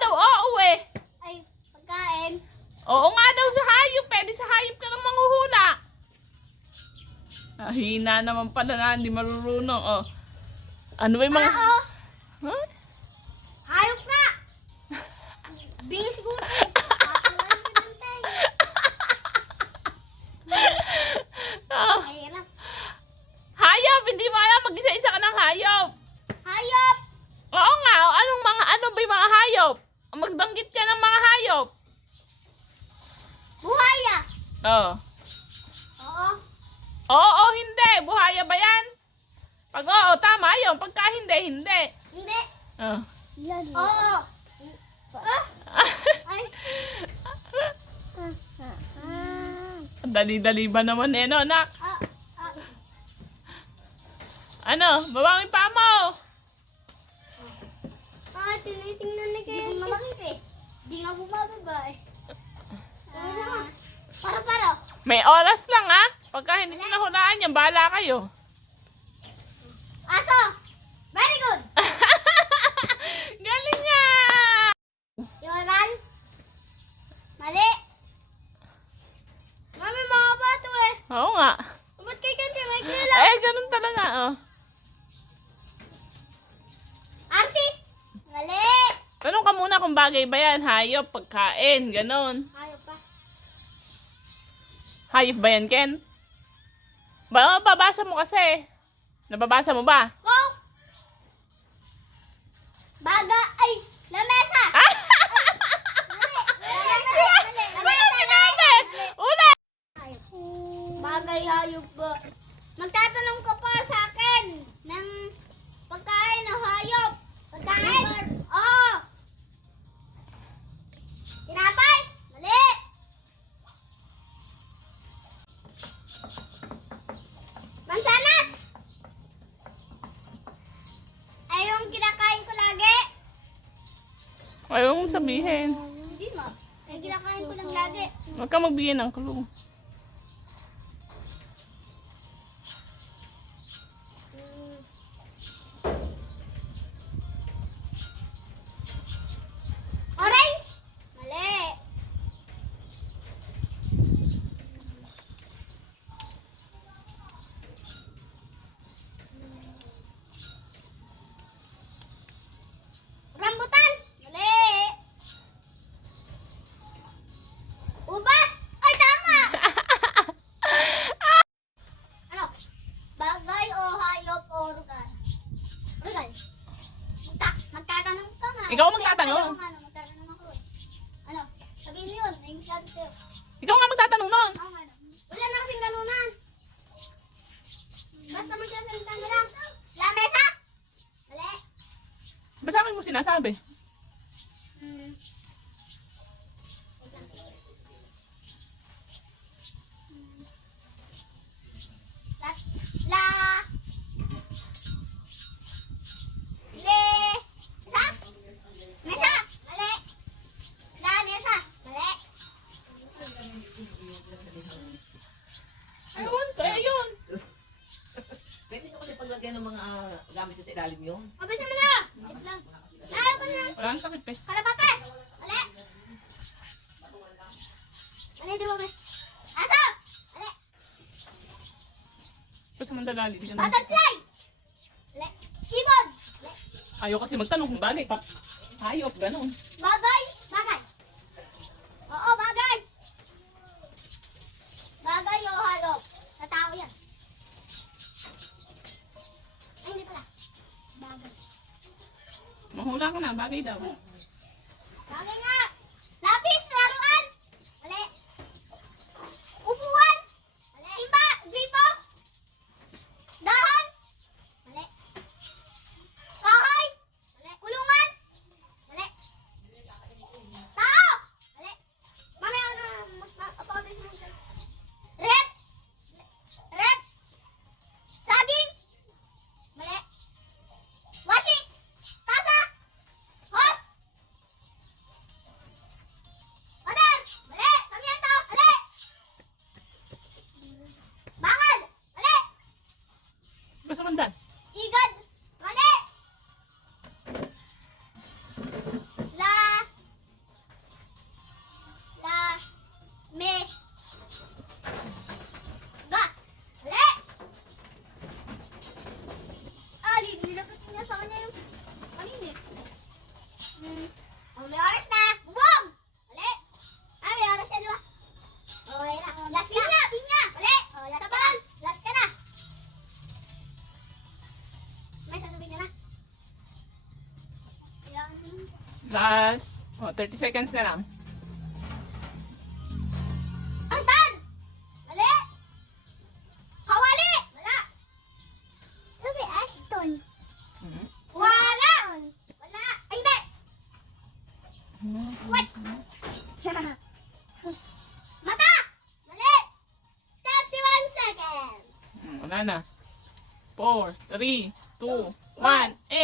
daw, oo eh. Ay, pagkain. Oo nga daw sa hayop, pwede sa hayop ka lang manghuhula. Hina naman pala na, hindi marunong. Oh. Ano ba yung mga... Oo. Huh? Hayop nga. Bingi siguro. Patulan ko ng tayo. Ah, Mahirap. hayop, hindi mo alam, mag-isa-isa ka ng hayop. Hayop. Oo nga, ano ba yung mga hayop? Magbanggit ka ng mga hayop. Buhaya. Oo. Oo. Oo, hindi. Buhaya ba yan? Pag oo, tama yun. Pagka hindi, hindi. Hindi. Oh. Oo. Ay. Dali-dali ba naman eh, no, nak? Ah, ah. Ano, babangin pa mo. Ah, tinitingnan ni Kaya. Hindi malakit eh. Hindi nga bumababa eh. Para. May oras lang, ha? Pagka hindi ko nahulaan yan, bahala kayo. Aso! Very good! Galing nga! Yoran? Mali! Mami, mga bato eh. Oo nga. Ba't kay Kente may kila? Eh, ganun talaga, oh. Arsi! Mali! Tanong ka muna kung bagay ba yan. Hayop, pagkain, ganun. Ayaw pa. Hayop ba yan, Ken? Babasa mo kasi. Nababasa mo ba? Go! Baga! Ay! Lamesa! Ah! Mali! Sinabi! Una! Bagay hayop ba? Magtatanong ka pa sa akin ng pagkain o hayop. Pagkain? Oo. Tinapay? Mali. Mansanas? Ay yung kinakain ko lagi? Ayaw mong sabihin. Hindi nga. Ay kinakain ko lang lagi. Huwag ka magbigay ng clue. Orange? Mali. Rambutan? Mali. Ubas? Ay, tama! Ano? Bagay o hayop o rugal? Rugal. Magtatanong ka nga. Ikaw ang magtatanong. Magtatanong ako eh. Ano? Sabihin mo yun. Yung sabi sa'yo. Ikaw nga magtatanong nun. Oo nga. Wala na kasing ganunan. Basta magsasalita na lang. Lamesa? Mali. Basta akin mo sinasabi. Hmm. La. Le. Sa. Mesa. Mali. La mesa. Mali. Ayun, kaya yun. Pwede ko kasi paglagyan ng mga gamit ko sa ilalim yun. Mabisa mo na. Wait lang. La. Wala nang sakit eh. Kalapate. Mali. Mali, di ba? Aso. Mali. Ba't sa mandalali? Di ka na. Butterfly. Mali. Sibod. Mali. Ayaw kasi magtanong kung bagay pa. Hayop, ganun. Bagay. Bagay. Oo, bagay. Bagay o hayop. Sa tao yan. Ay, hindi pala. Bagay. Mahula ka na, bagay daw. Bagay nga. Lapis, laruan. Mali. Upuan. Mali. Timba, gripo. Dahon. Mali. Kahoy. Mali. Kulungan. Mali. Tao. Mali. Mami, ano? Apologize mo. Rep. Rep. Saging. Mali. Washing. Tasa. Hose. oras. O, 30 seconds na lang. Ang tan! Mali! Kawali! Wala! Sabi, Ashton. Hmm? Wala! Wala! Ay, hindi! What? Mata! Mali! 31 seconds. Wala na. 4, 3, 2, 1,